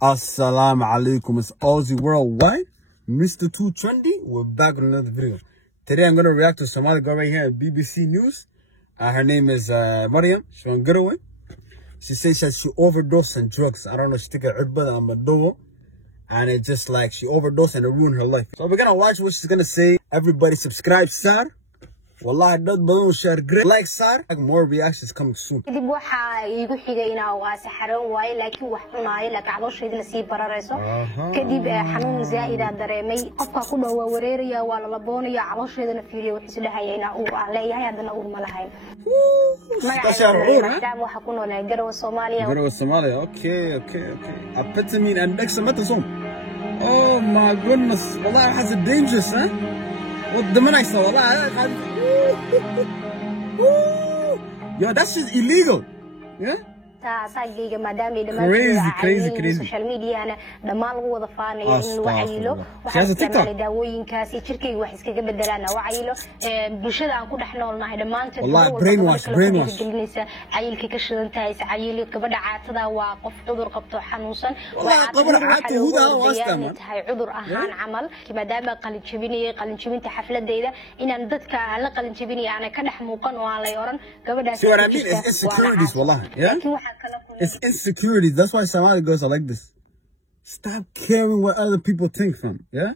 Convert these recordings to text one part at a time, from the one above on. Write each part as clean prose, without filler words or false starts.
Assalamu alaikum, it's Aussie Worldwide, Mr. 220. We're back with another video. Today I'm going to react to a Somali girl right here at BBC News. Her name is Mariam. She's from Garowe. She says that she overdosed on drugs. I don't know, she took a udba on Madowo. And it just like, she overdosed and it ruined her life. So we're going to watch what she's going to say. Everybody subscribe, Sar. Wallahi dad badan share great like Sar. More reactions coming soon. kadib waxa igu xigay inaa waa saxaran waay laakiin wax cunaayo la kacdooshayda si bararayso kadib xanuun zaid ah dareemay qofka ku dhaw wareeraya waa la laboonaya calooshayda fiiriyo wixii dhahay inaa uu leeyahay hadana uu ma lahayn magaca waxa ku noolaa Garowe Soomaaliya Garowe Soomaaliya okay amphetamine and dexamethasone. Oh my goodness, wallahi has a dangerous, huh? What the man I saw, yo, that's just illegal, yeah? Crazy. Social media ana dhamaan lagu wada faanayo in wacyiilo waxa daawooyinkaas jirkayga wax iskaga bedelaan wacyiilo bulshada aan ku dhex noolnahay dhamaanteed wallahi brainwash cayilka ka shidan tahay cayil gabadha caatada waa qof cudur qabto xanuunsan wallahi qabr caata huda waastan tahay cudur ahaan camal maadaama qalin jabinta xafladeyda inaan dadka aan la qalin jabinay aan ka dhex muuqan oo aan la oran gabadhaas insecurities wallahi, yeah? It's insecurity. That's why Somali girls are like this. Stop caring what other people think from, yeah?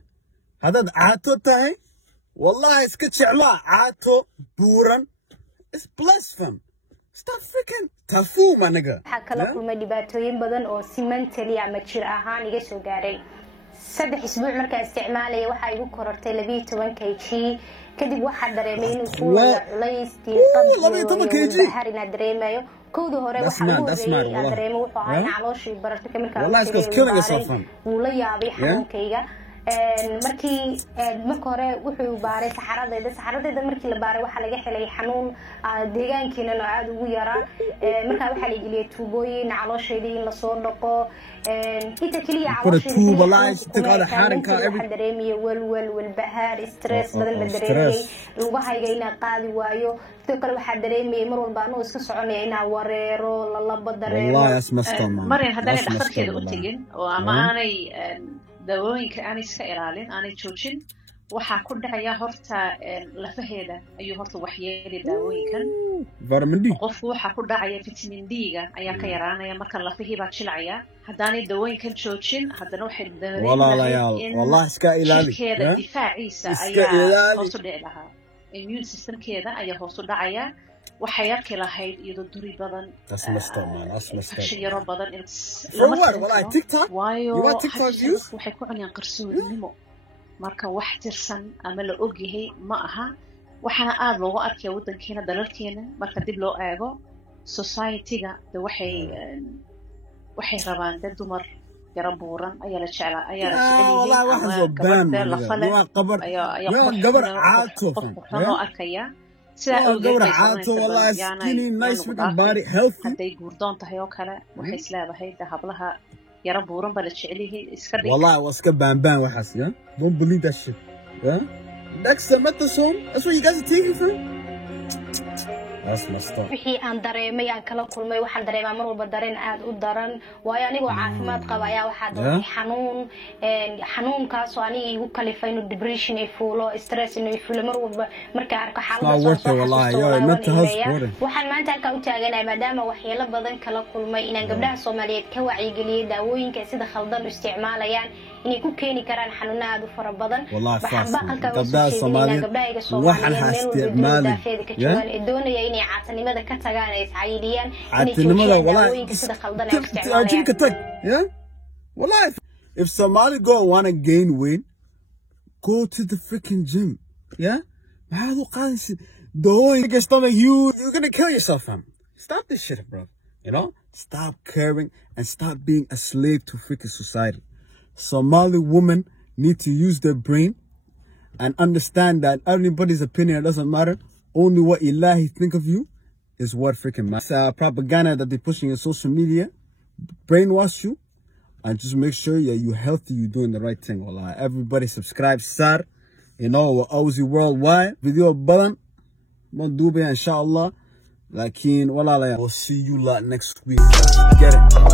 Hadad aato tahay, wallahi iska jecla aato duran. It's blasphemy. Stop freaking tafu, my nigga. Waxa kala kulmay dhibaatooyin badan oo si mentally ama jir ahaan iga soo gaaray. 3 isbuuc markaa isticmaalay waxa igu korortay 12 kg. kadib waxa dareemay inuu soo culays diiqad harina dareemayo kooda hore waxa uu dareemay wuxuu ahaa calooshii barartay markaa uu la yaabay xanuunkayga markii marka hore wuxuu baaray saxaradayda markii la baaray waxa laga helay xanuun deegaankiina aad ugu yaraa markaa waxa la geliyay tuubooyin calooshayda in la soo dhaqo inta kaliya calooshayda dareemay walbahaar stress badan la dareemay lugahayga inaa qaadi waayo sidoo kale waxa dareemay mar walba anuu iska soconay inaa wareero la laba dareemo wallahi asmastan marin hadana dhakhtarkeeda u tagin oo amaanay dawooyinka aan iska ilaalin aanay joojin waxa ku dhacaya horta lafaheeda ayuu horta waxyeelay dawooyinkan vitamin D qofku waxa ku dhacaya vitamin D ga ayaa ka yaraanaya marka lafahii baa jilcaya hadaanay dawooyinkan joojin hadana waxay dareemayaan wallahi iska ilaali difaaciisa ayaa hoos u dhici lahaa immune systemkeeda ayaa hoos u dhacaya waxay arki lahayd iyadoo duri badan shiyaro badan wallahi TikTok waxay ku cunayaan qarsoodinimo marka wax tirsan ama la ogyahay ma aha waxana aad loogu arkay wadankeena dalalkeena marka dib loo eego society-ga waxay rabaan dad dumar yara buuran ayaa la jeclaa ayaa la gabar caato arkaya gabar caato wallahi skinny nice looking body healthy haday guurdoon tahay oo kale waxay isleedahay hablaha yara buuran bal jecelihiin iska dhig wallahi waska baan waxaas yeah don't believe that shit yeah dexamethasone that's what you guys are taking from that's messed up wixii aan dareemay aan kala kulmay waxaan dareemaa mar walba dareen aad u daran waayo anigoo caafimaad qaba ayaa waxa dareemay xanuunkaas oo aniga igu kalifay inuu depression ay fuulo stress inuu fuulo mar walba marka arko xaaladaas waxaan maanta halka u taaganahay maadaama waxyeelo badan kala kulmay inaan gabdhaha Soomaaliyeed ka wacyigeliyay daawooyinka sida khaldan u isticmaalayaan inay ku keeni karaan xanuuno aad u fara badan waxaan gabdhaha Soomaaliyeed waxaan isticmaalay doonaya inay caatanimada ka tagaan ay saayidiyaan caatanimada wallahi sida khaldan ay isticmaalayaan yeah wallahi if Somali girl want to gain weight go to the freaking gym yeah how do doing your stomach huge you're going to kill yourself fam stop this shit bro you know stop caring and stop being a slave to freaking society Somali women need to use their brain and understand that everybody's opinion doesn't matter. Only what Ilahi think of you is what freaking matters. Propaganda that they're pushing on social media brainwash you and just make sure you're healthy, you're doing the right thing. Wallah. Everybody subscribe, Sar. You know, we're Aussie Worldwide. Video balan. Mandube inshallah. Lakin, wallah. We'll see you lot next week. Get it.